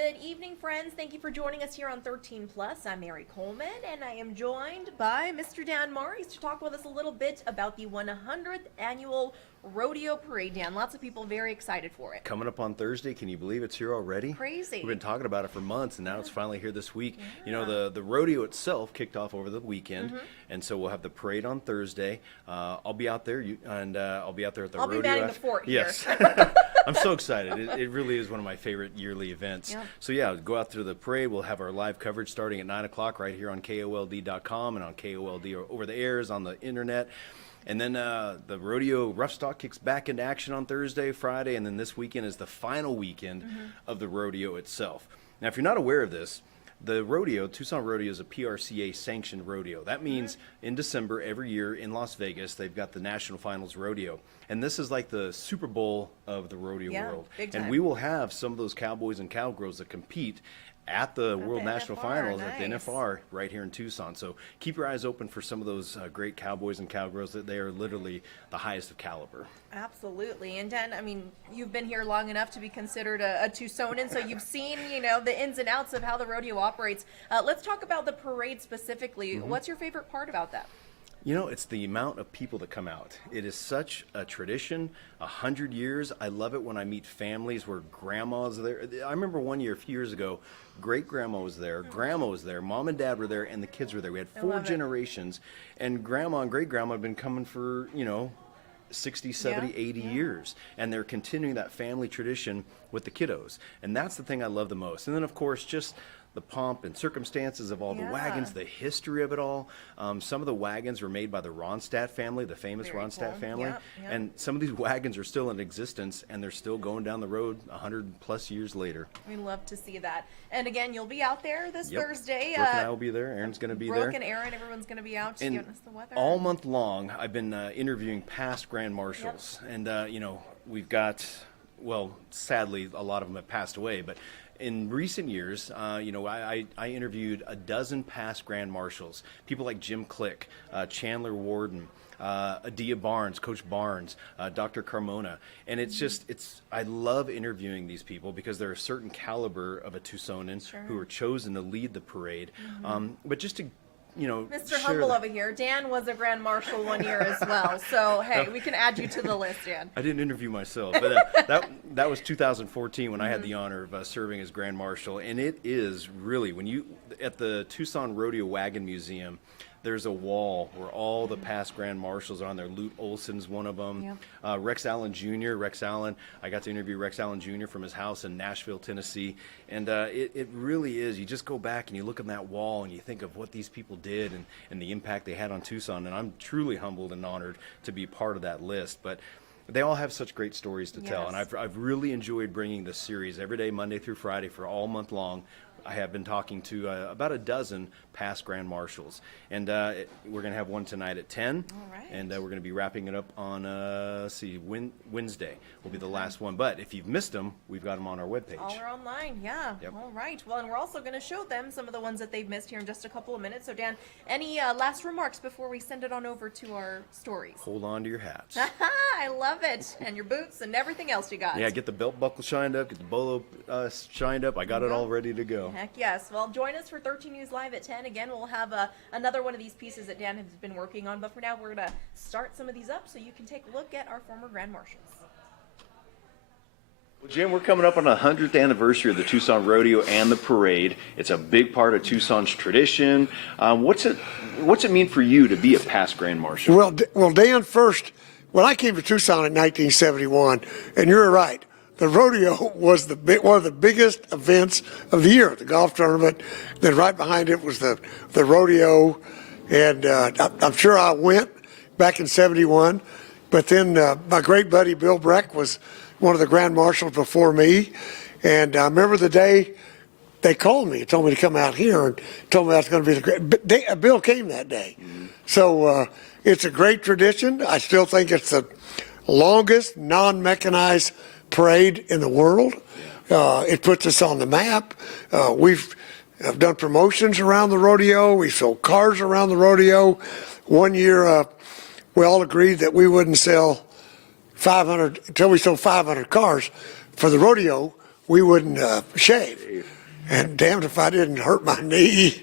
Good evening, friends. Thank you for joining us here on 13 Plus. I'm Mary Coleman, and I am joined by Mr. Dan Maurice to talk with us a little bit about the 100th annual Rodeo Parade. Dan, lots of people very excited for it. Coming up on Thursday, can you believe it's here already? Crazy. We've been talking about it for months, and now it's finally here this week. Yeah. You know, the rodeo itself kicked off over the weekend, and so we'll have the parade on Thursday. I'll be out there, I'll be out there at the rodeo. I'll be manning the fort here. Yes. I'm so excited. It really is one of my favorite yearly events. Yeah. So yeah, go out through the parade. We'll have our live coverage starting at 9 o'clock right here on KOLD.com and on KOLD or over the airs on the internet. And then the rodeo rough stock kicks back into action on Thursday, Friday, and then this weekend is the final weekend of the rodeo itself. Now, if you're not aware of this, the rodeo, Tucson Rodeo, is a PRCA sanctioned rodeo. That means in December every year in Las Vegas, they've got the National Finals Rodeo. And this is like the Super Bowl of the rodeo world. Big time. And we will have some of those cowboys and cowgirls that compete at the World National Finals at the NFR right here in Tucson. So keep your eyes open for some of those great cowboys and cowgirls that they are literally the highest of caliber. Absolutely. And Dan, I mean, you've been here long enough to be considered a Tucsonan, so you've seen, you know, the ins and outs of how the rodeo operates. Let's talk about the parade specifically. What's your favorite part about that? You know, it's the amount of people that come out. It is such a tradition, 100 years. I love it when I meet families where grandma's there. I remember one year, a few years ago, great-grandma was there, grandma was there, mom and dad were there, and the kids were there. We had 4 generations, and grandma and great-grandma have been coming for, you know, 60, 70, 80 years, and they're continuing that family tradition with the kiddos, and that's the thing I love the most. And then, of course, just the pomp and circumstances of all the wagons, the history of it all. Some of the wagons were made by the Ronstadt family, the famous Ronstadt family. And some of these wagons are still in existence, and they're still going down the road 100 plus years later. We love to see that. And again, you'll be out there this Thursday. Brooke and I will be there. Aaron's going to be there. Brooke and Aaron, everyone's going to be out giving us the weather. All month long, I've been interviewing past grand marshals. And, you know, we've got, well, sadly, a lot of them have passed away, but in recent years, you know, I interviewed a dozen past grand marshals, people like Jim Click, Chandler Warden, Adia Barnes, Coach Barnes, Dr. Carmona, and it's just, I love interviewing these people because they're a certain caliber of a Tucsonan who are chosen to lead the parade, but just to, you know, Mr. Humble over here. Dan was a grand marshal one year as well. So, hey, we can add you to the list, Dan. I didn't interview myself, but that was 2014 when I had the honor of serving as grand marshal. And it is really, when you, at the Tucson Rodeo Wagon Museum, there's a wall where all the past grand marshals are on there. Lute Olson's one of them. Rex Allen Jr. I got to interview Rex Allen Jr. from his house in Nashville, Tennessee. And it really is. You just go back and you look at that wall and you think of what these people did and the impact they had on Tucson. And I'm truly humbled and honored to be part of that list. But they all have such great stories to tell. And I've really enjoyed bringing this series every day, Monday through Friday, for all month long. I have been talking to about a dozen past grand marshals, and we're going to have one tonight at 10, and we're going to be wrapping it up on Wednesday will be the last one. But if you've missed them, we've got them on our webpage. All are online, All right. Well, and we're also going to show them some of the ones that they've missed here in just a couple of minutes. So, Dan, any last remarks before we send it on over to our stories? Hold on to your hats. I love it. And your boots and everything else you got. Yeah, get the belt buckle shined up, get the bolo shined up. I got it all ready to go. Heck yes. Well, join us for 13 News Live at 10. Again, we'll have another one of these pieces that Dan has been working on. But for now, we're going to start some of these up so you can take a look at our former grand marshals. Well, Jim, we're coming up on the 100th anniversary of the Tucson Rodeo and the parade. It's a big part of Tucson's tradition. What's it mean for you to be a past grand marshal? Well, Dan, first, when I came to Tucson in 1971, and you're right, the rodeo was one of the biggest events of the year, the golf tournament. Then right behind it was the rodeo, and I'm sure I went back in '71. But then my great buddy Bill Breck was one of the grand marshals before me, and I remember the day they called me and told me to come out here and told me I was going to be the great. Bill came that day, so it's a great tradition. I still think it's the longest non-mechanized parade in the world. It puts us on the map. We've done promotions around the rodeo. We sold cars around the rodeo. One year, we all agreed that we wouldn't sell 500 until we sold 500 cars for the rodeo. we wouldn't shave. And damned if I didn't hurt my knee.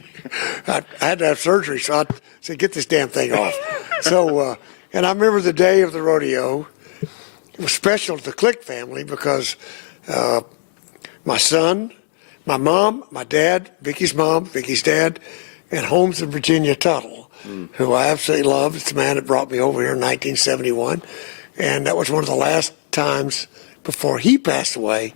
I had to have surgery, so I said, get this damn thing off. So, and I remember the day of the rodeo. It was special to the Click family because my son, my mom, my dad, Vicky's mom, Vicky's dad, and Holmes and Virginia Tuttle, who I absolutely love. It's the man that brought me over here in 1971. And that was one of the last times before he passed away.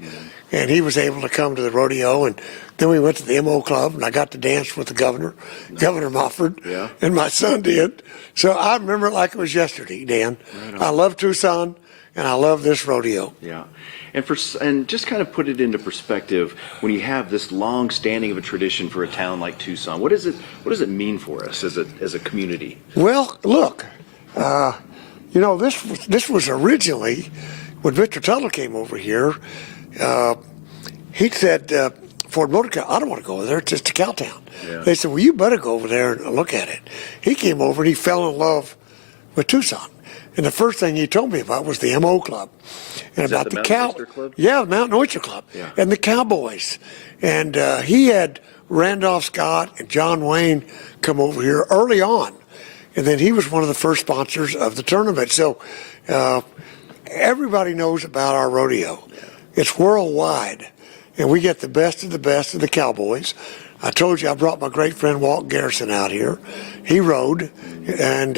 And he was able to come to the rodeo. And then we went to the MO Club, and I got to dance with the governor, Governor Mofford, and my son did. So I remember it like it was yesterday, Dan. I love Tucson, and I love this rodeo. Yeah. And just kind of put it into perspective, when you have this long standing of a tradition for a town like Tucson, what does it mean for us as a community? Well, look, this was originally when Mr. Tuttle came over here. He said, Ford Motor Company, I don't want to go over there, it's just a cow town. Yeah. They said, well, you better go over there and look at it. He came over and he fell in love with Tucson. And the first thing he told me about was the MO Club. And Is about that the the Mountain cow. Oyster Club? Yeah, the Mountain Oyster Club. Yeah. And the Cowboys. And he had Randolph Scott and John Wayne come over here early on. And then he was one of the first sponsors of the tournament. So everybody knows about our rodeo. It's worldwide. And we get the best of the Cowboys. I told you I brought my great friend Walt Garrison out here. He rode. And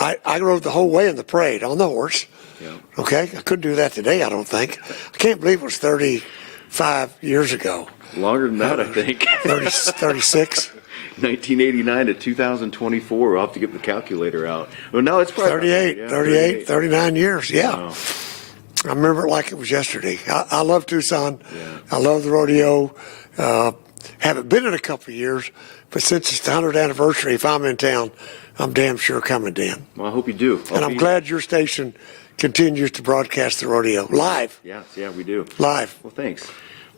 I rode the whole way in the parade on the horse. Yeah. Okay? I couldn't do that today, I don't think. I can't believe it was 35 years ago. Longer than that, I think. 36. 1989 to 2024. We'll have to get the calculator out. Well, no, it's probably 39 years, yeah. Wow. I remember it like it was yesterday. I love Tucson. Yeah. I love the rodeo. Haven't been in a couple of years, but since it's the 100th anniversary, if I'm in town, I'm damn sure coming, Dan. Well, I hope you do. And I'm glad your station continues to broadcast the rodeo live. Yeah, we do. Live. Well, thanks.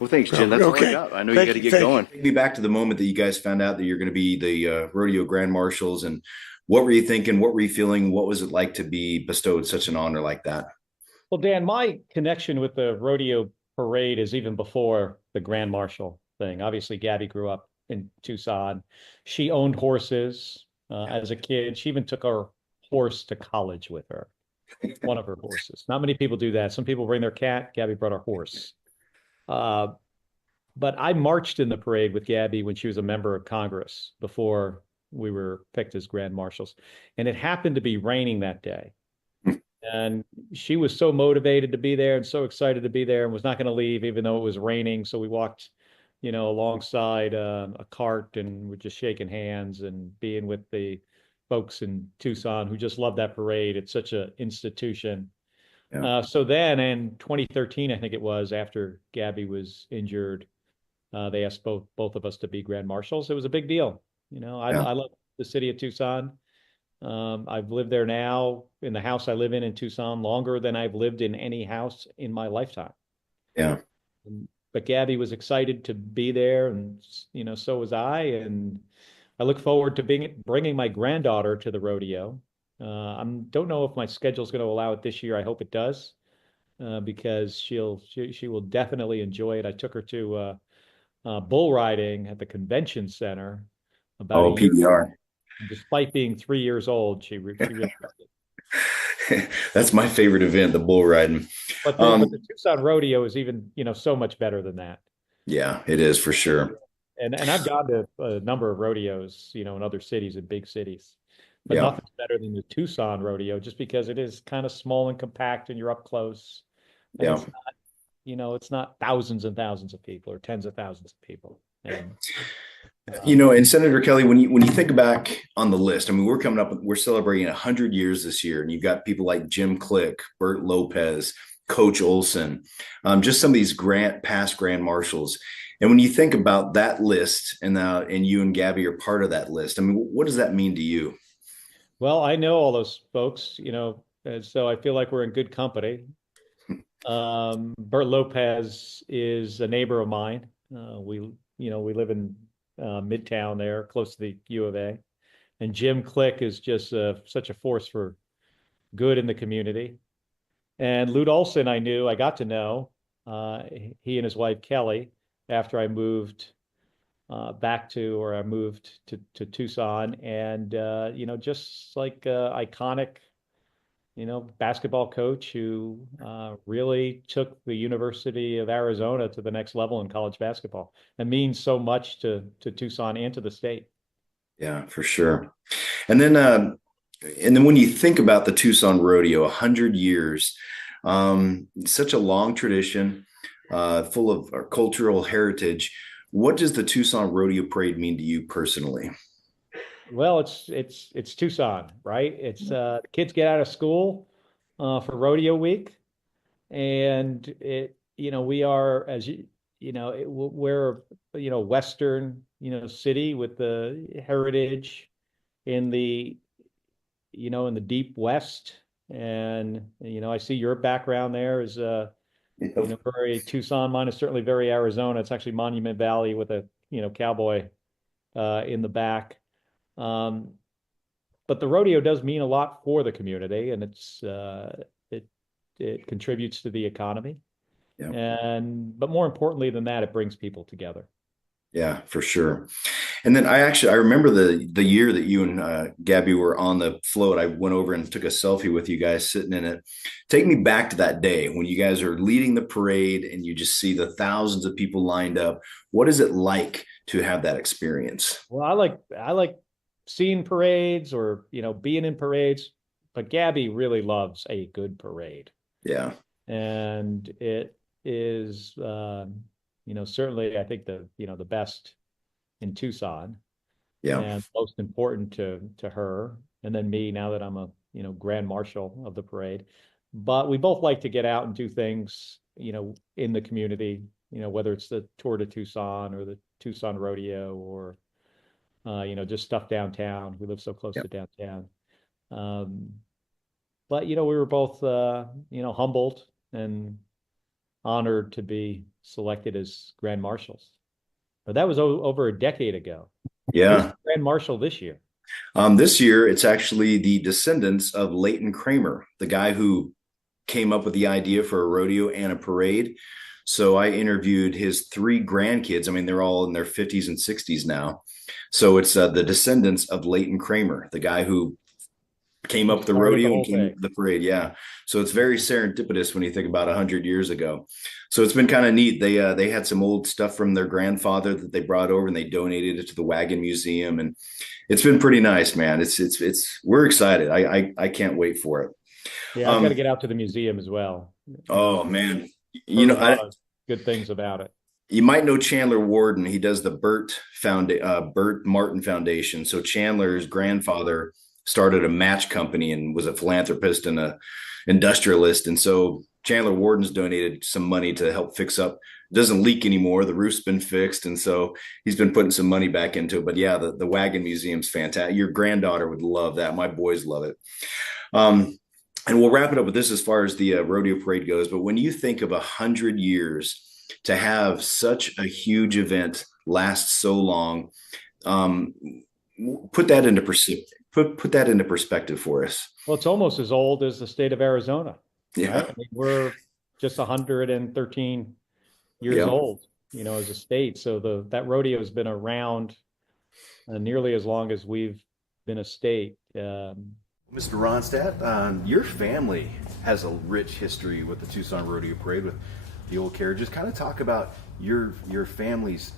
Well, thanks, Jim. That's all I Okay. got. I know you got to get Thank you. going. Take me back to the moment that you guys found out that you're going to be the rodeo grand marshals, and what were you thinking? What were you feeling? What was it like to be bestowed such an honor like that? Well, Dan, my connection with the rodeo parade is even before the Grand Marshal thing. Obviously, Gabby grew up in Tucson. She owned horses as a kid. She even took our horse to college with her, one of her horses. Not many people do that. Some people bring their cat. Gabby brought her horse. But I marched in the parade with Gabby when she was a member of Congress before we were picked as Grand Marshals. And it happened to be raining that day. And she was so motivated to be there and so excited to be there and was not going to leave, even though it was raining. So we walked, alongside a cart, and we're just shaking hands and being with the folks in Tucson who just love that parade. It's such an institution. Yeah. So then in 2013, I think it was, after Gabby was injured, they asked both of us to be Grand Marshals. It was a big deal. I love the city of Tucson. I've lived there now in the house I live in Tucson longer than I've lived in any house in my lifetime. Yeah. But Gabby was excited to be there, and so was I. And I look forward to bringing my granddaughter to the rodeo. I don't know if my schedule is going to allow it this year. I hope it does, because she will definitely enjoy it. I took her to bull riding at the convention center about a year PBR. ago. Despite being 3 years old, she really loved it. That's my favorite event, the bull riding. But the Tucson rodeo is even, so much better than that. Yeah, it is for sure. And I've gone to a number of rodeos, in other cities, in big cities. But Yeah. nothing's better than the Tucson rodeo, just because it is kind of small and compact and you're up close. And Yeah. it's not, it's not thousands and thousands of people or tens of thousands of people. And And Senator Kelly, when you think back on the list, I mean, we're celebrating 100 years this year, and you've got people like Jim Click, Bert Lopez, Coach Olson, just some of these past grand marshals. And when you think about that list, and you and Gabby are part of that list, I mean, what does that mean to you? well, I know all those folks, and so I feel like we're in good company. Bert Lopez is a neighbor of mine. We live in Midtown there, close to the U of A. And Jim Click is just such a force for good in the community. And Lute Olson, I got to know he and his wife Kelly, after I moved I moved to Tucson, and just like iconic, basketball coach who really took the University of Arizona to the next level in college basketball. It means so much to Tucson and to the state. Yeah, for sure. And then, when you think about the Tucson Rodeo, 100 years, such a long tradition, full of our cultural heritage. What does the Tucson Rodeo Parade mean to you personally? Well, it's Tucson, right? It's kids get out of school for rodeo week, and we are, as we're Western city with the heritage in the in the deep West, and I see your background there is very Tucson. Mine is certainly very Arizona. It's actually Monument Valley with a cowboy in the back. But the rodeo does mean a lot for the community, and it contributes to the economy. Yeah. But more importantly than that, it brings people together. Yeah, for sure. And then I remember the year that you and Gabby were on the float. I went over and took a selfie with you guys sitting in it. Take me back to that day when you guys are leading the parade and you just see the thousands of people lined up. What is it like to have that experience? Well, I like seeing parades or being in parades, but Gabby really loves a good parade. Yeah. And it is certainly I think the best in Tucson. Yeah. And most important to her, and then me now that I'm a grand marshal of the parade. But we both like to get out and do things in the community, whether it's the Tour de Tucson or the Tucson Rodeo or just stuff downtown. We live so close to downtown. But we were both humbled and honored to be selected as grand marshals. But that was over a decade ago. Yeah. Who's the grand marshal this year? This year, it's actually the descendants of Leighton Kramer, the guy who came up with the idea for a rodeo and a parade. So I interviewed his three grandkids. I mean, they're all in their 50s and 60s now. So it's the descendants of Leighton Kramer, the guy who came up with the rodeo and came up with the parade. Yeah. So it's very serendipitous when you think about 100 years ago. So it's been kind of neat. They had some old stuff from their grandfather that they brought over and they donated it to the Wagon Museum. And it's been pretty nice, man. We're excited. I can't wait for it. Yeah. I've got to get out to the museum as well. Oh man. Good things about it. You might know Chandler Warden. He does the Burt Martin Foundation. So Chandler's grandfather started a match company and was a philanthropist and a industrialist. And so Chandler Warden's donated some money to help fix up. It doesn't leak anymore. The roof's been fixed. And so he's been putting some money back into it. But yeah, the Wagon Museum's fantastic. Your granddaughter would love that. My boys love it. And we'll wrap it up with this as far as the rodeo parade goes. But when you think of 100 years to have such a huge event last so long, put that into perspective. Put that into perspective for us. Well, it's almost as old as the state of Arizona. Yeah. Right? I mean, we're just 113 years old, as a state. So that rodeo has been around nearly as long as we've been a state. Mr. Ronstadt, your family has a rich history with the Tucson Rodeo Parade with the old carriages. Kind of talk about your family's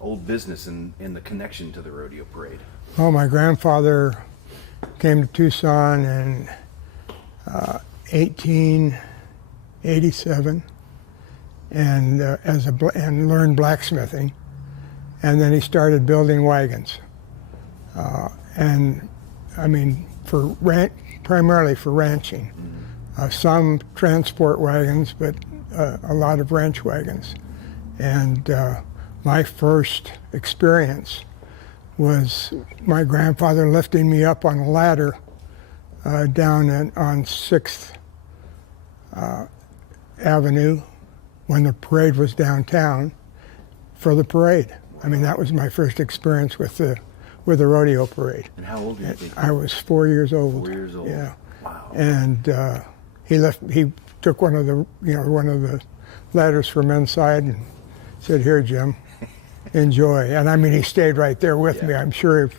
old business and the connection to the rodeo parade. Well, my grandfather came to Tucson in 1887 and learned blacksmithing, and then he started building wagons. Primarily for ranching. Some transport wagons, but a lot of ranch wagons. And my first experience was my grandfather lifting me up on a ladder down on 6th Avenue when the parade was downtown for the parade. I mean, that was my first experience with the rodeo parade. And how old were you? I was 4 years old. 4 years old. Yeah. Wow. And he took one of the letters from inside and said, "Here, Jim, enjoy." And I mean, he stayed right there with me. I'm sure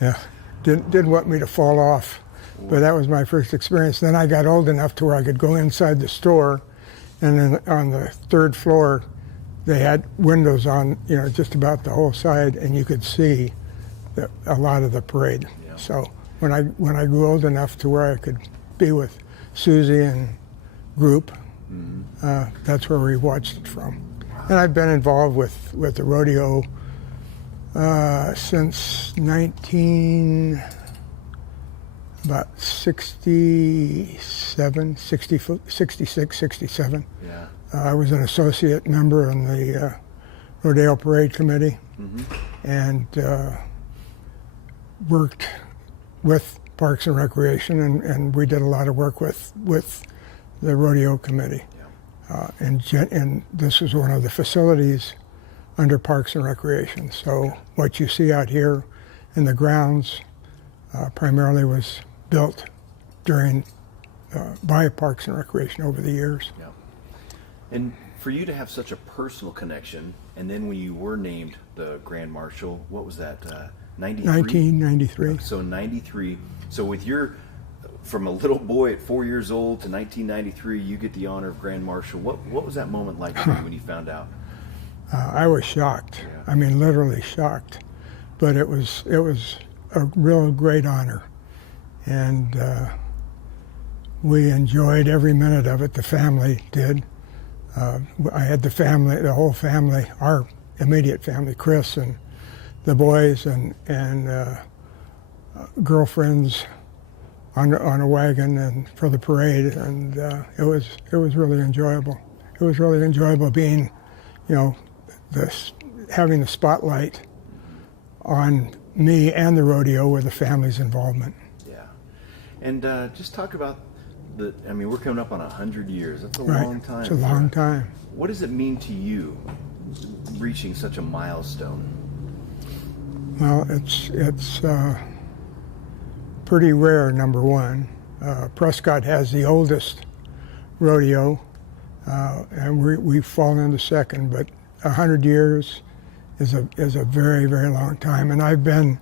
he didn't want me to fall off. But that was my first experience. Then I got old enough to where I could go inside the store, and then on the third floor, they had windows on, just about the whole side, and you could see a lot of the parade. Yeah. So when I grew old enough to where I could be with Susie and group, that's where we watched it from. And I've been involved with the rodeo since about 67, 66, 67. Yeah. I was an associate member on the Rodeo Parade Committee, and worked with Parks and Recreation, and we did a lot of work with the Rodeo Committee. And this was one of the facilities under Parks and Recreation. So what you see out here in the grounds primarily was built by Parks and Recreation over the years. Yeah. And for you to have such a personal connection, and then when you were named the Grand Marshal, what was that, 93? 1993. So 93. So with from a little boy at 4 years old to 1993, you get the honor of Grand Marshal. What was that moment like for you when you found out? I was shocked. Yeah. I mean, literally shocked. But it was a real great honor. And we enjoyed every minute of it. The family did. I had the whole family, our immediate family, Chris and the boys and girlfriends on a wagon and for the parade, and it was really enjoyable. It was really enjoyable being, having the spotlight on me and the rodeo with the family's involvement. Yeah. And just talk about we're coming up on 100 years. That's a Right. long time. It's a long time. What does it mean to you reaching such a milestone? Well, it's pretty rare, number one. Prescott has the oldest rodeo, and we've fallen into second, but 100 years is a very, very long time. And I've been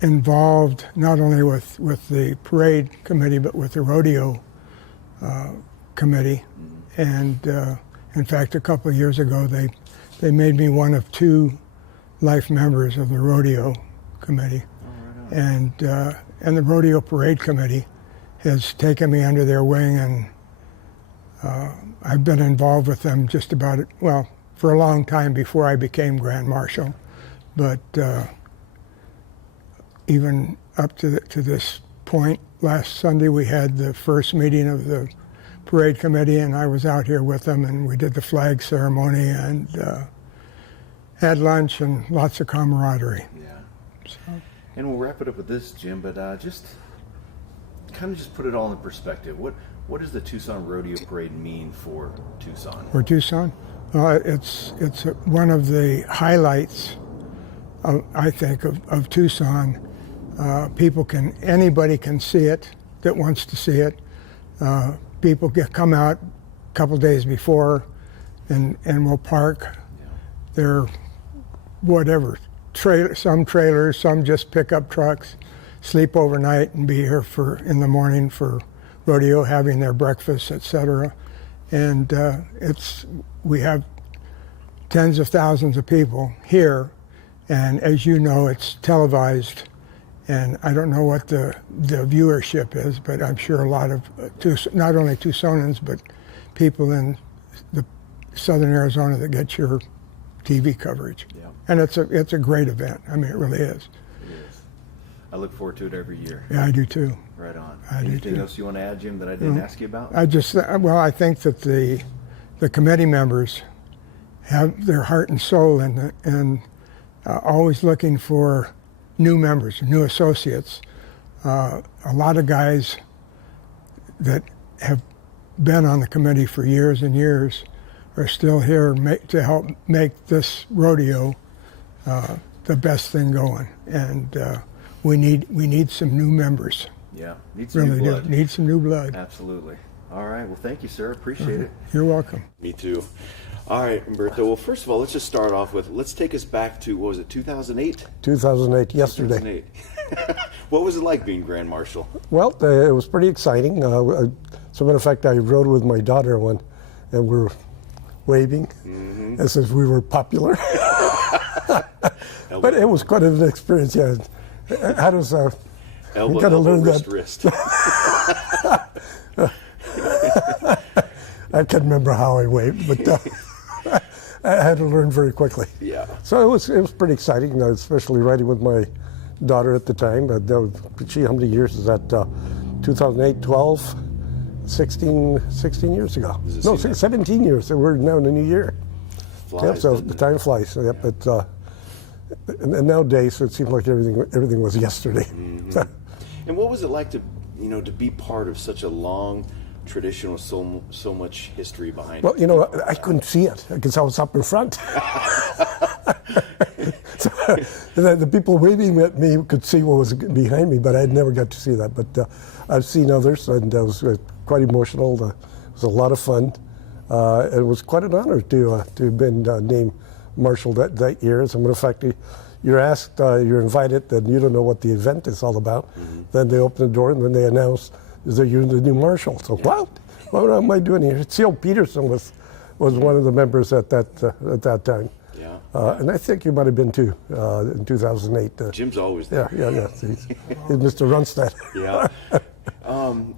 involved not only with the parade committee, but with the rodeo committee. And in fact, a couple of years ago, they made me one of 2 life members of the rodeo committee. And the rodeo parade committee has taken me under their wing, and I've been involved with them just about for a long time before I became Grand Marshal. But even up to this point, last Sunday we had the first meeting of the parade committee, and I was out here with them, and we did the flag ceremony and had lunch and lots of camaraderie. Yeah. So. And we'll wrap it up with this, Jim, but just put it all in perspective. What does the Tucson Rodeo Parade mean for Tucson? For Tucson? It's one of the highlights, I think, of Tucson. Anybody can see it that wants to see it. People come out a couple days before and will park their whatever, some trailers, some just pickup trucks, sleep overnight and be here in the morning for rodeo, having their breakfast, etc. And we have tens of thousands of people here, and as you know, it's televised, and I don't know what the viewership is, but I'm sure a lot of not only Tucsonans, but people in the southern Arizona that get your TV coverage. Yeah. And it's a great event. I mean, it really is. It is. I look forward to it every year. Yeah, I do too. Right on. I do Anything too. else you want to add, Jim, that I didn't ask you about? I think that the committee members have their heart and soul and always looking for new members, new associates. A lot of guys that have been on the committee for years and years are still here to help make this rodeo the best thing going. And we need some new members. Yeah, need some Really new blood. do. Need some new blood. Absolutely. All right. Well, thank you, sir. Appreciate it. You're welcome. Me too. All right, Umberto. Well, first of all, let's just start off with, let's take us back to, what was it, 2008? 2008, yesterday. 2008. What was it like being Grand Marshal? Well, it was pretty exciting. As a matter of fact, I rode with my daughter one, and we're waving as if we were popular. But it was quite an experience, yeah. How does Elbow, you gotta elbow, learn wrist, that. wrist. I can't remember how I waved, but I had to learn very quickly. Yeah. So it was pretty exciting, especially riding with my daughter at the time. That was, gee, how many years is that? 2008, 12, 16 years ago. No, 17 years. We're now in the new year. Flies, Yep, so doesn't the it? time flies. Yep, and nowadays it seems like everything was yesterday. And what was it like to, to be part of such a long tradition with so much history behind Well, it? I couldn't see it because I was up in front. So, the people waving at me could see what was behind me, but I never got to see that. But I've seen others, and it was quite emotional. It was a lot of fun. It was quite an honor to have been named Marshal that year. As a matter of fact, you're asked, you're invited, and you don't know what the event is all about. Then they open the door, and then they announce that you're the new Marshal. So, what am I doing here? C.L. Peterson was one of the members at that time. Yeah. And I think you might have been too in 2008. Jim's always there. Yeah. He's Mr. Runstead. Yeah.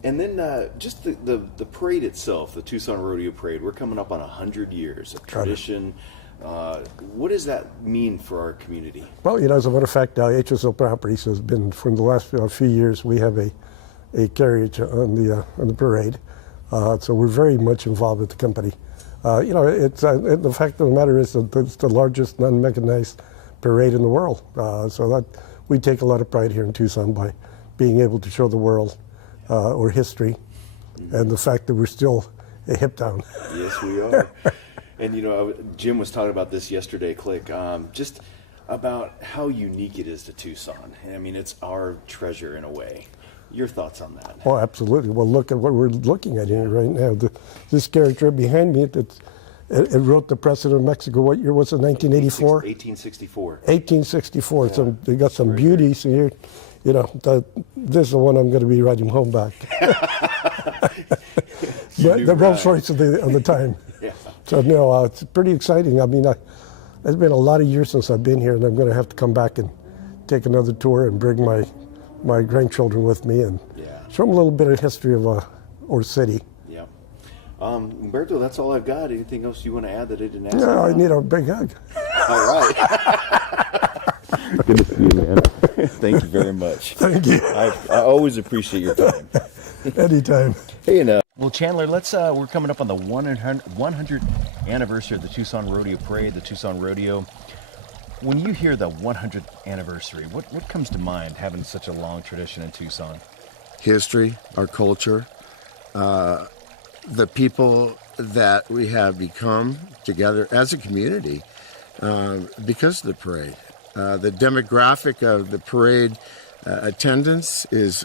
And then just the parade itself, the Tucson Rodeo Parade, we're coming up on 100 years of tradition. What does that mean for our community? Well, as a matter of fact, HSO Properties has been, for the last few years, we have a carriage on the parade. So we're very much involved with the company. It's the fact of the matter is that it's the largest non-mechanized parade in the world. So that we take a lot of pride here in Tucson by being able to show the world our history and the fact that we're still a hip town. Yes, we are. And Jim was talking about this yesterday, Click, just about how unique it is to Tucson. I mean, it's our treasure in a way. Your thoughts on that? Oh, absolutely. Well, look at what we're looking at here right now. This character behind me, it wrote the President of Mexico. What year was it? 1984. 1864. 1864. Yeah. So they got some beauties here. This is the one I'm going to be riding home back. the Rolls Royce of the time. Yeah. So no, it's pretty exciting. I mean, it's been a lot of years since I've been here, and I'm going to have to come back and take another tour and bring my grandchildren with me and show them a little bit of history of our city. Yeah. Umberto, that's all I've got. Anything else you want to add that I didn't ask? No, I need a big hug. All right. Good to see you, man. Thank you very much. Thank you. I always appreciate your time. Anytime. Hey, well, Chandler, we're coming up on the 100th anniversary of the Tucson Rodeo Parade, the Tucson Rodeo. When you hear the 100th anniversary, what comes to mind having such a long tradition in Tucson? History, our culture, the people that we have become together as a community because of the parade. The demographic of the parade attendance is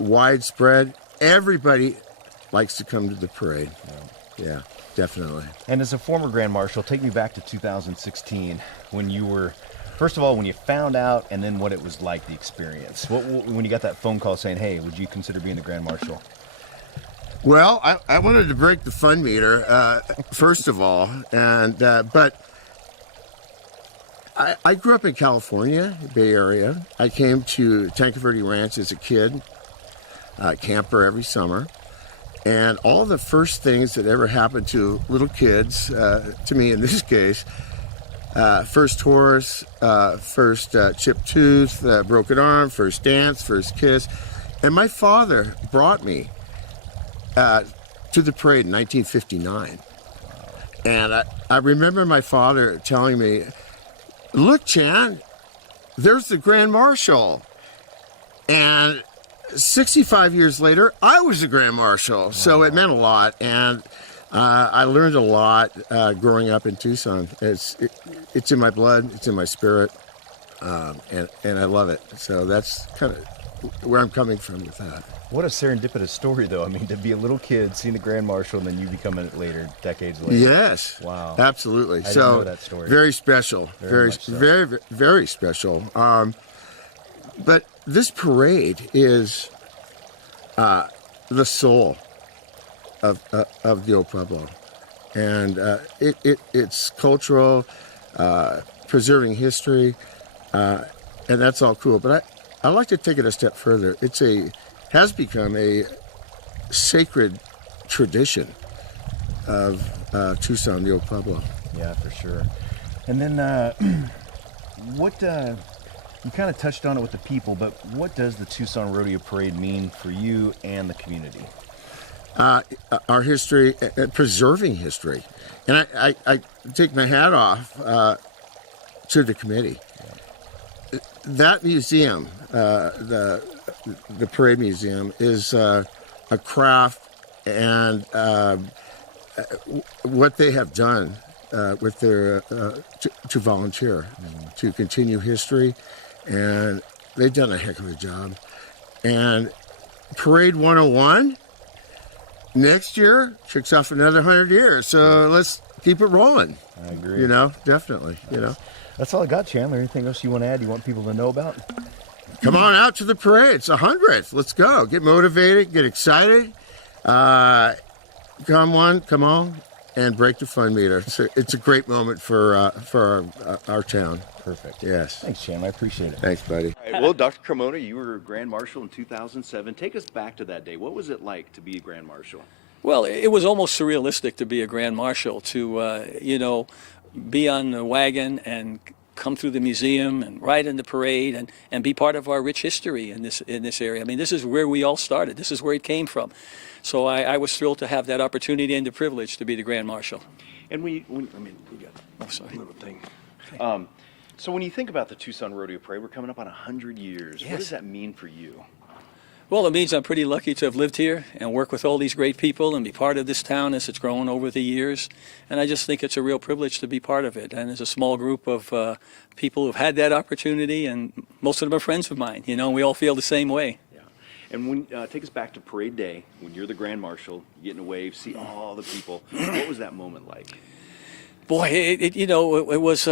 widespread. Everybody likes to come to the parade. Yeah, definitely. And as a former Grand Marshal, take me back to 2016 when you were, first of all, when you found out, and then what it was like, the experience. When you got that phone call saying, hey, would you consider being the Grand Marshal? Well, I wanted to break the fun meter, first of all, and but I grew up in California, Bay Area. I came to Tanque Verde Ranch as a kid, camper every summer. And all the first things that ever happened to little kids, to me in this case, first horse, first chipped tooth, broken arm, first dance, first kiss. And my father brought me to the parade in 1959. And I remember my father telling me, look, Chan, there's the Grand Marshal. And 65 years later, I was the Grand Marshal, so it meant a lot, and I learned a lot growing up in Tucson. It's in my blood, it's in my spirit, and I love it. So that's kind of where I'm coming from with that. What a serendipitous story, though. I mean, to be a little kid, seeing the Grand Marshal, and then you becoming it later, decades later. Yes. Wow. Absolutely. I didn't So know that story. very special. Very much so. Very special. But this parade is the soul of the old Pueblo, and it's cultural, preserving history, and that's all cool. But I like to take it a step further. Has become a sacred tradition of Tucson, the old Pueblo. Yeah, for sure. And then what you kind of touched on it with the people, but what does the Tucson Rodeo Parade mean for you and the community? Our history, preserving history. And I take my hat off to the committee. That museum, the Parade Museum, is a craft, and what they have done with their to volunteer, to continue history, and they've done a heck of a job. And Parade 101 next year kicks off another 100 years, so let's keep it rolling. I agree. You know, definitely. You know, That's all I got, Chandler. Anything else you want to add? You want people to know about? come on out to the parade. It's 100th. Let's go. Get motivated. Get excited. Come on, and break the fun meter. It's a great moment for our town. Perfect. Yes. Thanks, Chandler. I appreciate it. Thanks, buddy. All right, well, Dr. Cremona, you were Grand Marshal in 2007. Take us back to that day. What was it like to be a Grand Marshal? Well, it was almost surrealistic to be a Grand Marshal, to, be on the wagon and come through the museum and ride in the parade and be part of our rich history in this area. I mean, this is where we all started. This is where it came from. So I was thrilled to have that opportunity and the privilege to be the Grand Marshal. And we got Oh, sorry. a little thing. So when you think about the Tucson Rodeo Parade, we're coming up on 100 years. What Yes. does that mean for you? Well, it means I'm pretty lucky to have lived here and work with all these great people and be part of this town as it's grown over the years. And I just think it's a real privilege to be part of it. And there's a small group of people who've had that opportunity, and most of them are friends of mine. You know, we all feel the same way. Yeah. And when take us back to Parade Day, when you're the Grand Marshal, you get in a wave, see all the people. What was that moment like? Boy, it was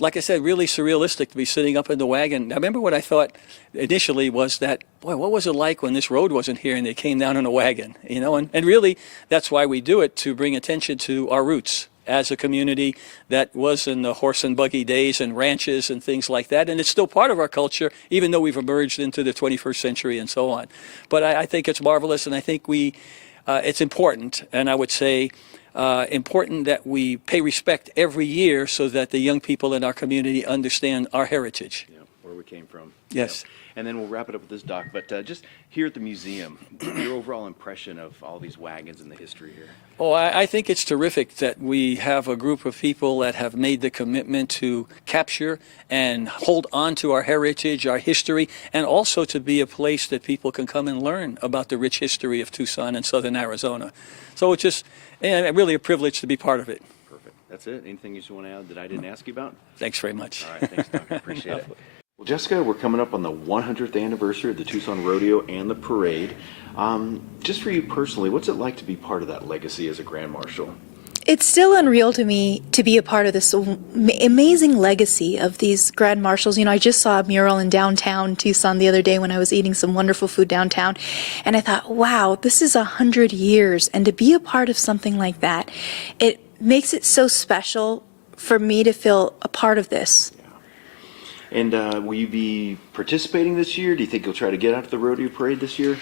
like I said, really surrealistic to be sitting up in the wagon. I remember what I thought initially was that, boy, what was it like when this road wasn't here and they came down in a wagon? You know, and really that's why we do it, to bring attention to our roots as a community that was in the horse and buggy days and ranches and things like that. And it's still part of our culture, even though we've emerged into the 21st century and so on. But I think it's marvelous, and I think it's important, and I would say important that we pay respect every year so that the young people in our community understand our heritage. Yeah, where we came from. Yes. Yeah. And then we'll wrap it up with this, Doc. But just here at the museum, your overall impression of all these wagons and the history here. Oh, I think it's terrific that we have a group of people that have made the commitment to capture and hold on to our heritage, our history, and also to be a place that people can come and learn about the rich history of Tucson and southern Arizona. So it's just really a privilege to be part of it. Perfect. That's it. Anything you just want to add that I didn't ask you about? Thanks very much. All right. Thanks, Doc. I appreciate it. Well, Jessica, we're coming up on the 100th anniversary of the Tucson Rodeo and the parade. Just for you personally, what's it like to be part of that legacy as a Grand Marshal? It's still unreal to me to be a part of this amazing legacy of these Grand Marshals. You know, I just saw a mural in downtown Tucson the other day when I was eating some wonderful food downtown, and I thought, wow, this is 100 years, and to be a part of something like that, it makes it so special for me to feel a part of this. And will you be participating this year? Do you think you'll try to get out to the rodeo parade this year?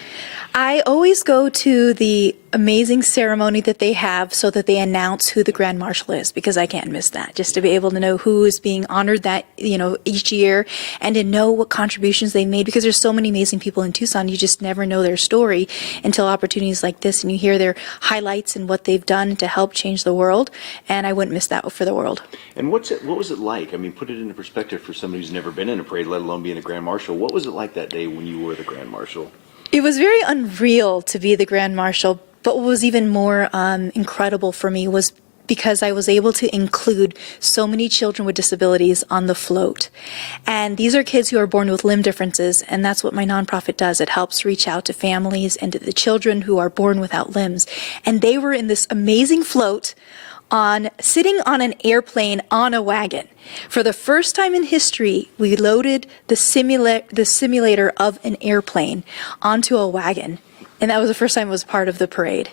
I always go to the amazing ceremony that they have so that they announce who the Grand Marshal is, because I can't miss that. Just to be able to know who is being honored that, each year, and to know what contributions they made, because there's so many amazing people in Tucson. You just never know their story until opportunities like this, and you hear their highlights and what they've done to help change the world, and I wouldn't miss that for the world. And what was it like? I mean, put it into perspective for somebody who's never been in a parade, let alone being a Grand Marshal. What was it like that day when you were the Grand Marshal? It was very unreal to be the Grand Marshal, but what was even more incredible for me was because I was able to include so many children with disabilities on the float. And these are kids who are born with limb differences, and that's what my nonprofit does. It helps reach out to families and to the children who are born without limbs. And they were in this amazing float sitting on an airplane on a wagon. For the first time in history, we loaded the simulator of an airplane onto a wagon. And that was the first time it was part of the parade.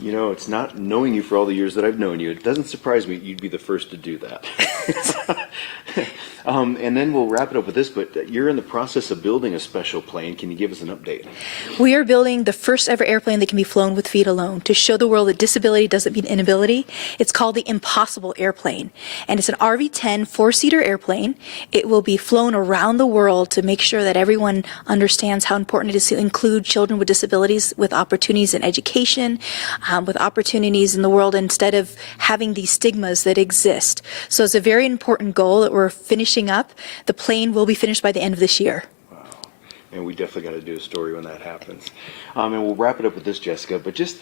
You know, it's not knowing you for all the years that I've known you. It doesn't surprise me you'd be the first to do that. And then we'll wrap it up with this, but you're in the process of building a special plane. Can you give us an update? We are building the first ever airplane that can be flown with feet alone to show the world that disability doesn't mean inability. It's called the Impossible Airplane, and it's an RV-10 four-seater airplane. It will be flown around the world to make sure that everyone understands how important it is to include children with disabilities with opportunities in education, with opportunities in the world, instead of having these stigmas that exist. So it's a very important goal that we're finishing up. The plane will be finished by the end of this year. Wow. And we definitely got to do a story when that happens. And we'll wrap it up with this, Jessica, but just,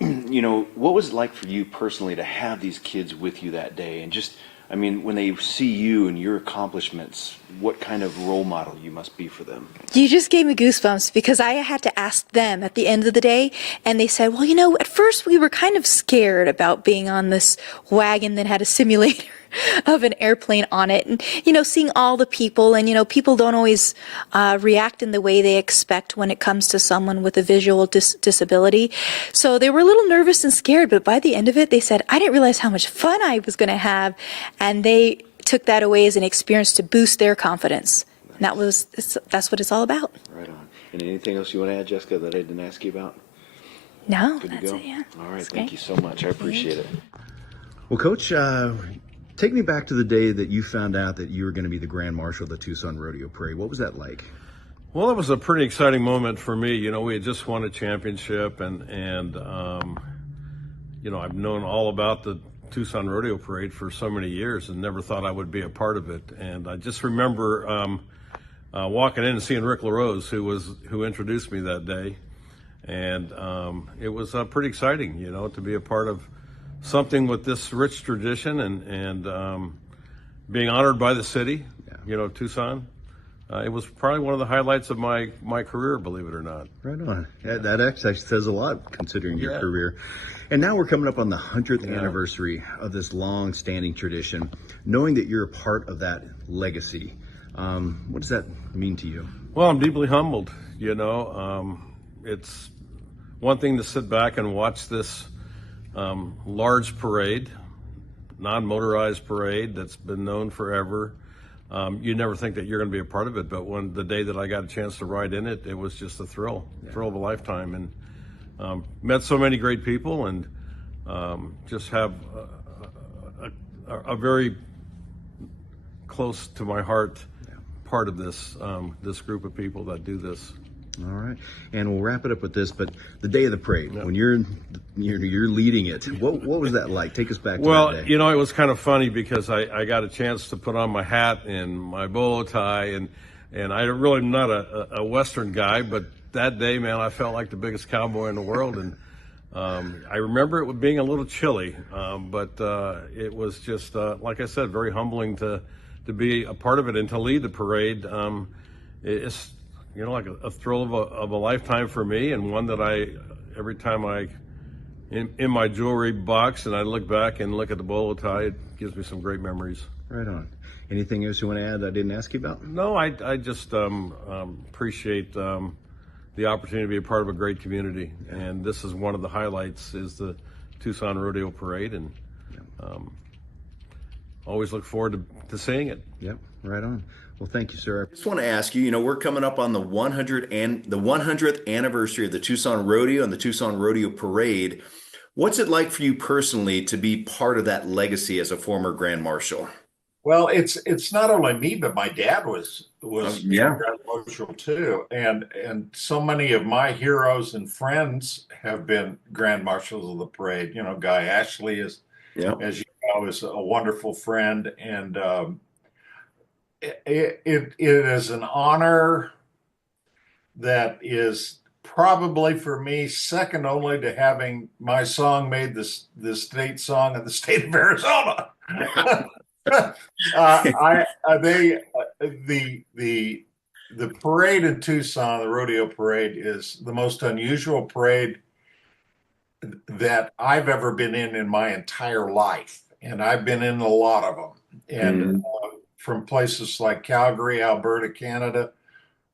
you know, what was it like for you personally to have these kids with you that day? And just, I mean, when they see you and your accomplishments, what kind of role model you must be for them? You just gave me goosebumps, because I had to ask them at the end of the day, and they said, well, you know, at first we were kind of scared about being on this wagon that had a simulator of an airplane on it, and, you know, seeing all the people, and, you know, people don't always react in the way they expect when it comes to someone with a visual disability. So they were a little nervous and scared, but by the end of it, they said, I didn't realize how much fun I was going to have, and they took that away as an experience to boost their confidence. And that's what it's all about. Right on. And anything else you want to add, Jessica, that I didn't ask you about? No, Good to that's go? it, yeah. All right, That's thank great. you so much. I appreciate it. Well, Coach, take me back to the day that you found out that you were going to be the Grand Marshal of the Tucson Rodeo Parade. What was that like? Well, it was a pretty exciting moment for me. You know, we had just won a championship, and you know, I've known all about the Tucson Rodeo Parade for so many years and never thought I would be a part of it. And I just remember walking in and seeing Rick LaRose, who introduced me that day. And it was pretty exciting, you know, to be a part of something with this rich tradition and being honored by the city, you know, Tucson. It was probably one of the highlights of my career, believe it or not. Right on. That actually says a lot considering your career. And now we're coming up on the 100th anniversary of this long-standing tradition. Knowing that you're a part of that legacy, what does that mean to you? Well, I'm deeply humbled, you know. It's one thing to sit back and watch this large parade, non-motorized parade that's been known forever. You never think that you're going to be a part of it, but when the day that I got a chance to ride in it, it was just a thrill of a lifetime, and met so many great people, and just have a very close to my heart part of this this group of people that do this. All right, and we'll wrap it up with this. But the day of the parade, when you're leading it, what was that like? Take us back to that day. You know, it was kind of funny because I got a chance to put on my hat and my bolo tie, and I really am not a Western guy, but that day, man, I felt like the biggest cowboy in the world. And I remember it being a little chilly, but it was just like I said, very humbling to be a part of it and to lead the parade. It's, you know, like a thrill of a lifetime for me, and one that every time in my jewelry box and I look back and look at the bolo tie, it gives me some great memories. Right on. Anything else you want to add that I didn't ask you about? No, I just appreciate the opportunity to be a part of a great community, and this is one of the highlights, is the Tucson Rodeo Parade, and always look forward to seeing it. Yep, right on. Well, thank you, sir. I just want to ask you, we're coming up on the 100th anniversary of the Tucson Rodeo and the Tucson Rodeo Parade. What's it like for you personally to be part of that legacy as a former Grand Marshal? Well, it's not only me, but my dad was Grand Marshal too, and so many of my heroes and friends have been Grand Marshals of the parade. You know, Guy Ashley is, as you know, is a wonderful friend, and it is an honor that is probably for me second only to having my song made the state song of the state of Arizona. The parade in Tucson, the rodeo parade, is the most unusual parade that I've ever been in my entire life, and I've been in a lot of them, and from places like Calgary, Alberta, Canada,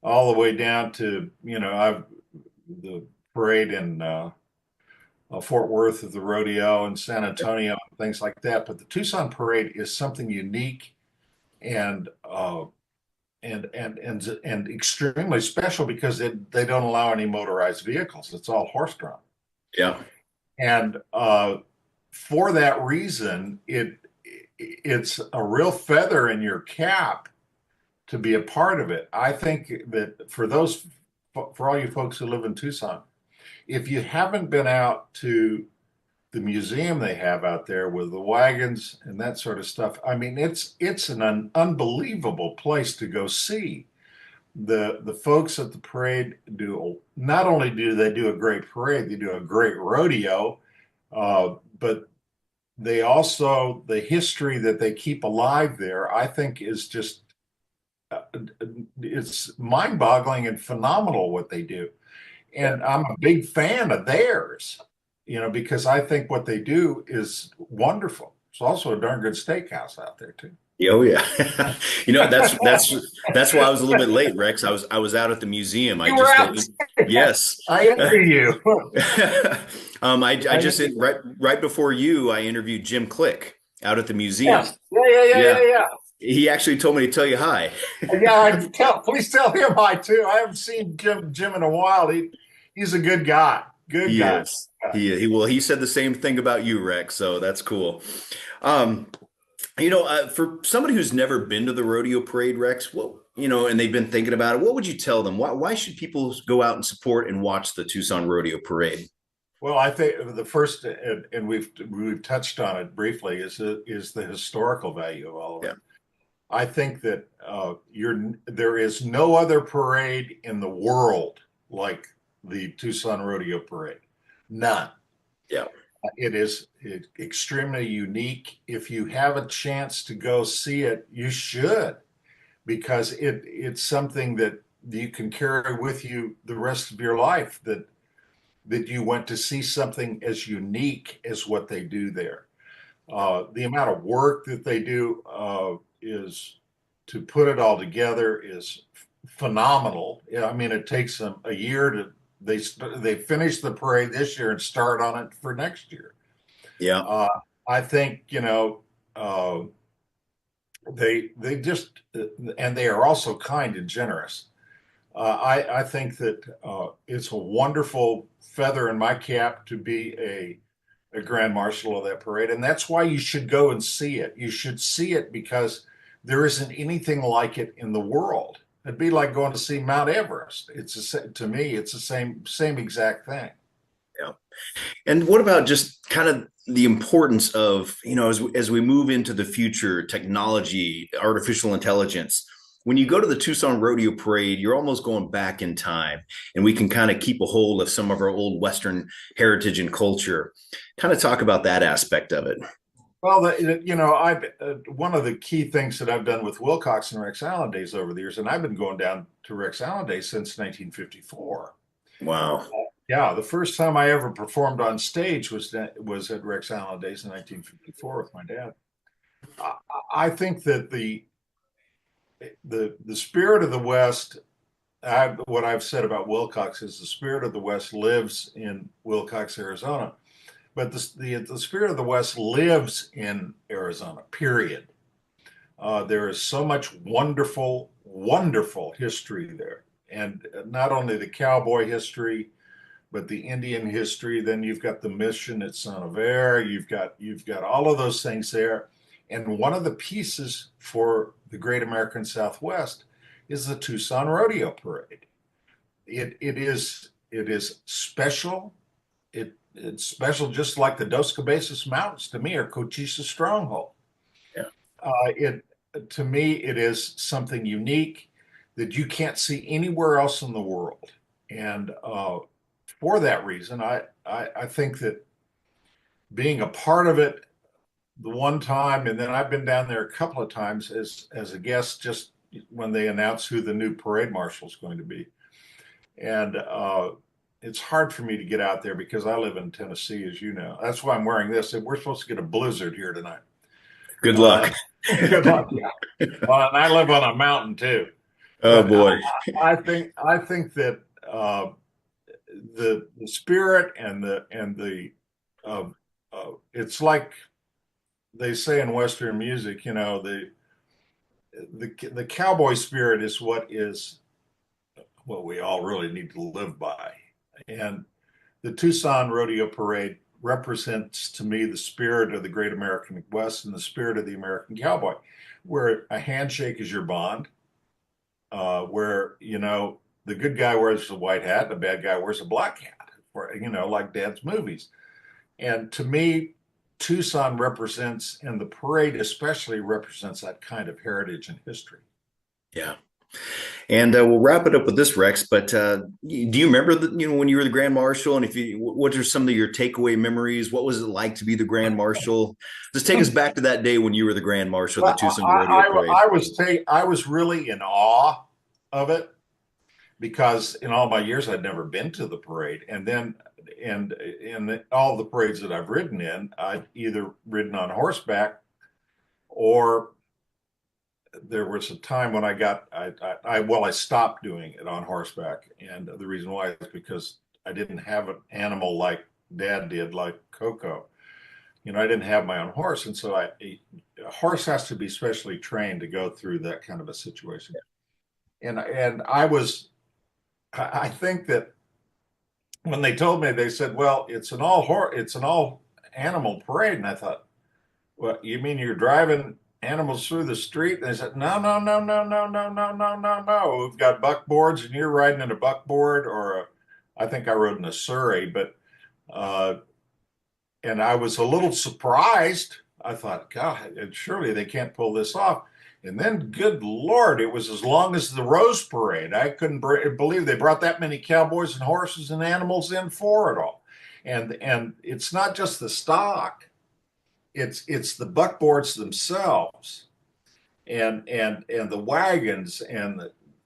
all the way down to I've the parade in Fort Worth of the rodeo and San Antonio and things like that. But the Tucson parade is something unique and and extremely special because they don't allow any motorized vehicles. It's all horse-drawn. Yeah. And for that reason, it's a real feather in your cap to be a part of it. I think that for all you folks who live in Tucson, if you haven't been out to the museum they have out there with the wagons and that sort of stuff, I mean, it's an unbelievable place to go see. The folks at the parade not only do they do a great parade, they do a great rodeo, but they also, the history that they keep alive there, I think is just, it's mind-boggling and phenomenal what they do. And I'm a big fan of theirs, because I think what they do is wonderful. It's also a darn good steakhouse out there too. Oh yeah. That's why I was a little bit late, Rex. I was out at the museum. You were out. Yes. I envy you. I just right before you, I interviewed Jim Click out at the museum. Yes. Yeah. He actually told me to tell you hi. Yeah, please tell him hi too. I haven't seen Jim in a while. He's a good guy. Good guy. Yes. He said the same thing about you, Rex. So that's cool. For somebody who's never been to the rodeo parade, Rex, and they've been thinking about it, what would you tell them? Why should people go out and support and watch the Tucson Rodeo Parade? Well, I think the first, and we've touched on it briefly, is the historical value of all of it. I think that there is no other parade in the world like the Tucson Rodeo Parade. None. Yeah. It is extremely unique. If you have a chance to go see it, you should, because it's something that you can carry with you the rest of your life, that you went to see something as unique as what they do there. The amount of work that they do is to put it all together is phenomenal. I mean, it takes them a year to they finish the parade this year and start on it for next year. Yeah. I think they just and they are also kind and generous. I think that it's a wonderful feather in my cap to be a grand marshal of that parade, and that's why you should go and see it. You should see it because there isn't anything like it in the world. It'd be like going to see Mount Everest. To me, it's the same exact thing. Yeah. And what about just kind of the importance of, as we move into the future, technology, artificial intelligence? When you go to the Tucson Rodeo Parade, you're almost going back in time, and we can kind of keep a hold of some of our old Western heritage and culture. Kind of talk about that aspect of it. Well, one of the key things that I've done with Wilcox and Rex Allen Days over the years, and I've been going down to Rex Allen Days since 1954. Wow. Yeah, the first time I ever performed on stage was at Rex Allen Days in 1954 with my dad. I think that the spirit of the West, what I've said about Wilcox is the spirit of the West lives in Wilcox, Arizona. But the spirit of the West lives in Arizona, period. There is so much wonderful, wonderful history there. And not only the cowboy history, but the Indian history. Then you've got the mission at Son of Air. You've got all of those things there. And one of the pieces for the Great American Southwest is the Tucson Rodeo Parade. It is special. It's special, just like the Dos Cabezas Mountains to me are Cochisa's stronghold. Yeah. To me, it is something unique that you can't see anywhere else in the world. And for that reason, I think that being a part of it the one time, and then I've been down there a couple of times as a guest, just when they announce who the new parade marshal is going to be. And it's hard for me to get out there because I live in Tennessee, as you know. That's why I'm wearing this. And we're supposed to get a blizzard here tonight. Good luck. Good luck. Yeah. Well, and I live on a mountain too. Oh But boy. I think that the spirit and the it's like they say in Western music, you know, the cowboy spirit is what we all really need to live by. And the Tucson Rodeo Parade represents to me the spirit of the great American West and the spirit of the American cowboy, where a handshake is your bond, where, you know, the good guy wears a white hat, and the bad guy wears a black hat, or, you know, like Dad's movies. And to me, Tucson represents, and the parade especially represents, that kind of heritage and history. Yeah. And we'll wrap it up with this, Rex. But do you remember when you were the Grand Marshal? And what are some of your takeaway memories? What was it like to be the Grand Marshal? Just take us back to that day when you were the Grand Marshal at the Tucson Rodeo Parade. I was really in awe of it because in all my years I'd never been to the parade, and then in all the parades that I've ridden in, I've either ridden on horseback or there was a time when I stopped doing it on horseback. And the reason why is because I didn't have an animal like Dad did, like Coco. You know, I didn't have my own horse. And so a horse has to be specially trained to go through that kind of a situation. And I think that when they told me, they said, well, it's an all animal parade. And I thought, well, you mean you're driving animals through the street? And they said, no. We've got buckboards, and you're riding in a buckboard, or I think I rode in a Surrey, but and I was a little surprised. I thought, God, surely they can't pull this off. And then, good Lord, it was as long as the Rose Parade. I couldn't believe they brought that many cowboys and horses and animals in for it all. And it's not just the stock. It's the buckboards themselves, and the wagons and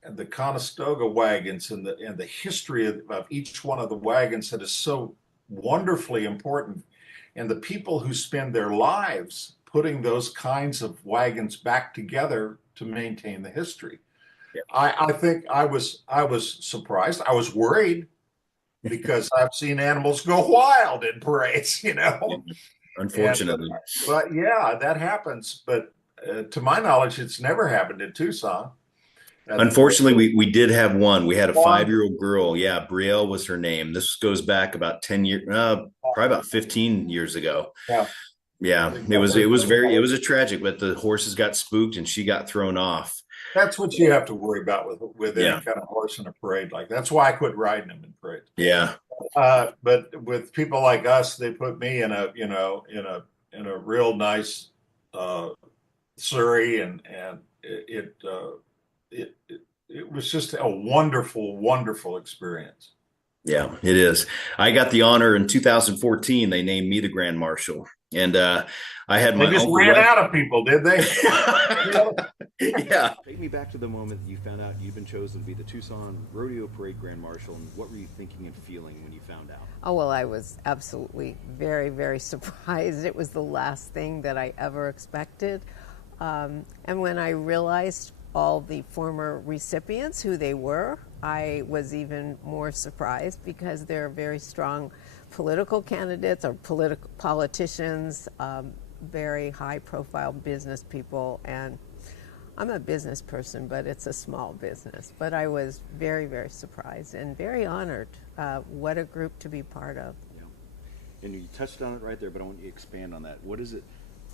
the Conestoga wagons and the history of each one of the wagons that is so wonderfully important, and the people who spend their lives putting those kinds of wagons back together to maintain the history. Yeah. I think I was surprised. I was worried because I've seen animals go wild in parades, you know. Unfortunately. But yeah, that happens. But to my knowledge, it's never happened in Tucson. Unfortunately, we did have one. We had a 5-year-old girl. Yeah, Brielle was her name. This goes back about 10 years, probably about 15 years ago. Yeah. Yeah, it was a tragic, but the horses got spooked and she got thrown off. That's what you have to worry about with any kind of horse in a parade like that. That's why I quit riding them in parades. Yeah. But with people like us, they put me in a real nice Surrey, and it was just a wonderful, wonderful experience. Yeah, it is. I got the honor in 2014. They named me the Grand Marshal. And I had my. They just ran out of people, did they? Yeah. Take me back to the moment that you found out you'd been chosen to be the Tucson Rodeo Parade Grand Marshal, and what were you thinking and feeling when you found out? Oh, well, I was absolutely very, very surprised. It was the last thing that I ever expected. And when I realized all the former recipients, who they were, I was even more surprised because they're very strong political candidates or politicians, very high-profile business people, and I'm a business person, but it's a small business. But I was very, very surprised and very honored. What a group to be part of. Yeah. And you touched on it right there, but I want you to expand on that. What is it?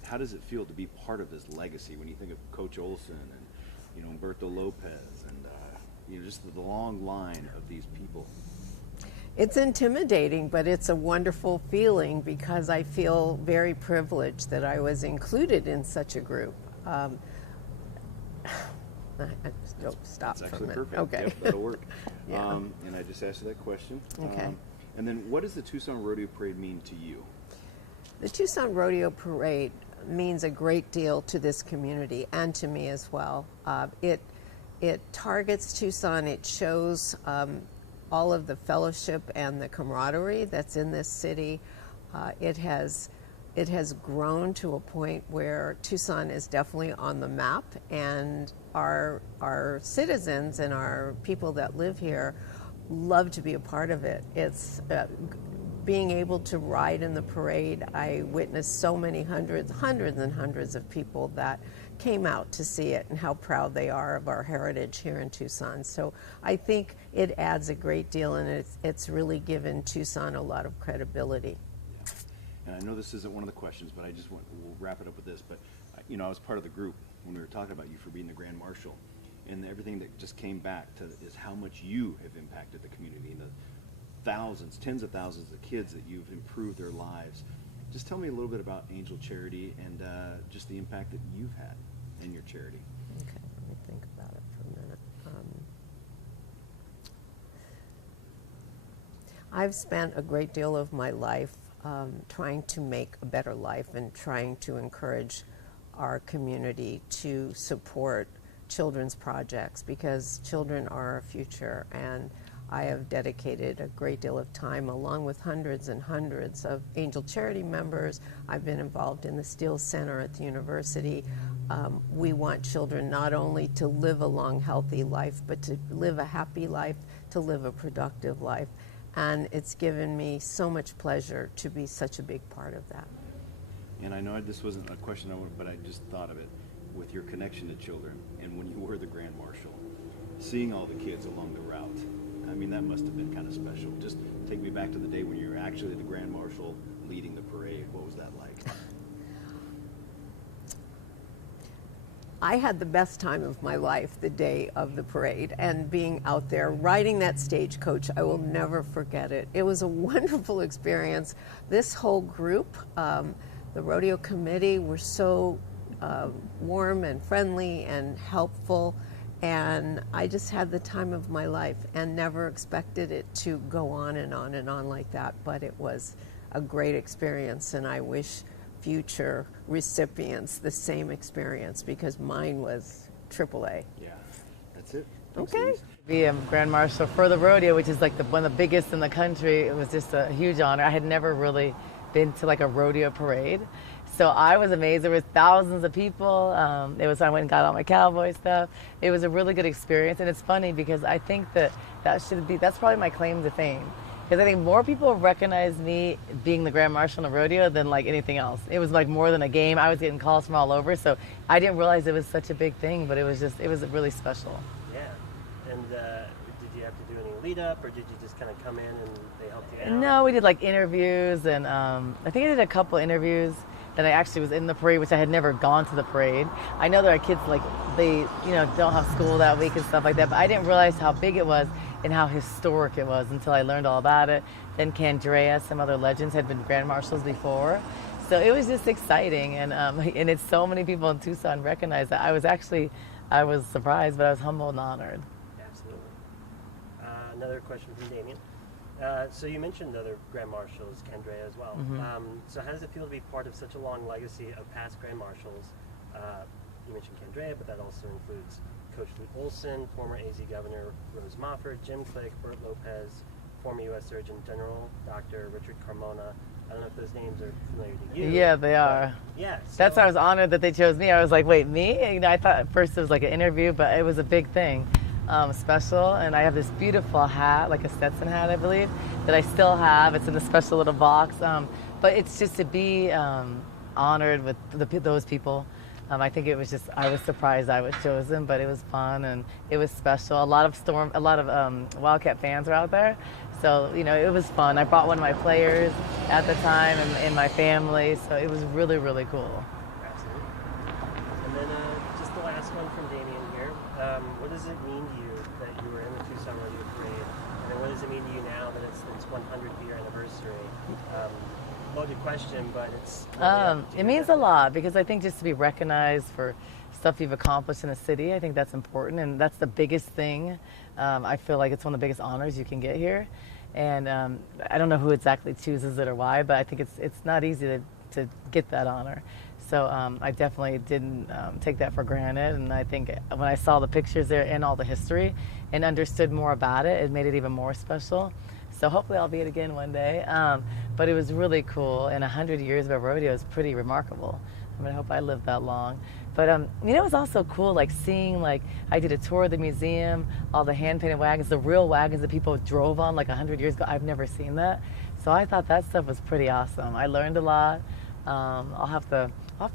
How does it feel to be part of this legacy when you think of Coach Olson and Humberto Lopez and just the long line of these people? It's intimidating, but it's a wonderful feeling because I feel very privileged that I was included in such a group. Stop That's for a actually minute. perfect. Okay. Yep, that'll work. Yeah. And I just asked you that question. Okay. And then what does the Tucson Rodeo Parade mean to you? The Tucson Rodeo Parade means a great deal to this community and to me as well. It targets Tucson. It shows all of the fellowship and the camaraderie that's in this city. It has grown to a point where Tucson is definitely on the map, and our citizens and our people that live here love to be a part of it. It's being able to ride in the parade. I witnessed so many hundreds and hundreds of people that came out to see it and how proud they are of our heritage here in Tucson. So I think it adds a great deal, and it's really given Tucson a lot of credibility. And I know this isn't one of the questions, but we'll wrap it up with this. But, I was part of the group when we were talking about you for being the Grand Marshal. And everything that just came back to is how much you have impacted the community and the thousands, tens of thousands of kids that you've improved their lives. Just tell me a little bit about Angel Charity and just the impact that you've had in your charity. Okay, let me think about it for a minute. I've spent a great deal of my life trying to make a better life and trying to encourage our community to support children's projects, because children are our future, and I have dedicated a great deal of time, along with hundreds and hundreds of Angel Charity members. I've been involved in the Steele Center at the university. We want children not only to live a long, healthy life, but to live a happy life, to live a productive life. And it's given me so much pleasure to be such a big part of that. And I know this wasn't a question, but I just thought of it with your connection to children. And when you were the Grand Marshal, seeing all the kids along the route, I mean, that must have been kind of special. Just take me back to the day when you were actually the Grand Marshal leading the parade. What was that like? I had the best time of my life the day of the parade, and being out there riding that stagecoach, I will never forget it. It was a wonderful experience. This whole group, the rodeo committee, were so warm and friendly and helpful, and I just had the time of my life and never expected it to go on and on and on like that. But it was a great experience, and I wish future recipients the same experience, because mine was AAA. Yeah, that's it. Okay. Be a Grand Marshal for the rodeo, which is like one of the biggest in the country. It was just a huge honor. I had never really been to like a rodeo parade, so I was amazed. There was thousands of people. I went and got all my cowboy stuff. It was a really good experience, and it's funny because I think that's probably my claim to fame. Because I think more people recognize me being the Grand Marshal in a rodeo than like anything else. It was like more than a game. I was getting calls from all over, so I didn't realize it was such a big thing, but it was really special. Yeah. And did you have to do any lead up, or did you just kind of come in and they helped you out? No, we did like interviews, and I think I did a couple interviews that I actually was in the parade, which I had never gone to the parade. I know there are kids like they don't have school that week and stuff like that, but I didn't realize how big it was and how historic it was until I learned all about it. Then Candrea, some other legends had been Grand Marshals before. So it was just exciting, and it's so many people in Tucson recognize that. I was surprised, but I was humbled and honored. Absolutely. Another question from Damien. So you mentioned other Grand Marshals, Candrea as well. Mm-hmm. So how does it feel to be part of such a long legacy of past Grand Marshals? You mentioned Candrea, but that also includes Coach Lee Olson, former AZ Governor Rose Mofford, Jim Click, Bert Lopez, former U.S. Surgeon General Dr. Richard Carmona. I don't know if those names are familiar to you. Yeah, they are. Yeah. So That's why I was honored that they chose me. I was like, wait, me? I thought at first it was like an interview, but it was a big thing. Special, and I have this beautiful hat, like a Stetson hat, I believe, that I still have. It's in a special little box. But it's just to be honored with those people. I think it was just, I was surprised I was chosen, but it was fun and it was special. A lot of Wildcat fans were out there, so it was fun. I brought one of my players at the time and my family, so it was really, really cool. Absolutely. And then just the last one from Damien here. What does it mean to you that you were in the Tucson Rodeo Parade? And then what does it mean to you now that it's its 100th year anniversary? loaded question, but it's. It means a lot because I think just to be recognized for stuff you've accomplished in a city, I think that's important, and that's the biggest thing. I feel like it's one of the biggest honors you can get here, and I don't know who exactly chooses it or why, but I think it's not easy to get that honor. So I definitely didn't take that for granted, and I think when I saw the pictures there and all the history and understood more about it, it made it even more special. So hopefully I'll be it again one day. But it was really cool, and 100 years of a rodeo is pretty remarkable. I mean, I hope I live that long. But you know, it was also cool, like seeing, like I did a tour of the museum, all the hand-painted wagons, the real wagons that people drove on like 100 years ago. I've never seen that, so I thought that stuff was pretty awesome. I learned a lot. I'll have to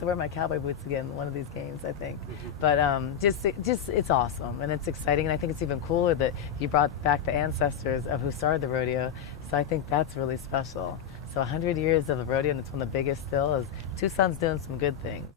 wear my cowboy boots again one of these games, I think. But just it's awesome, and it's exciting, and I think it's even cooler that you brought back the ancestors of who started the rodeo. So I think that's really special. So 100 years of the rodeo, and it's one of the biggest still, is Tucson's doing some good things.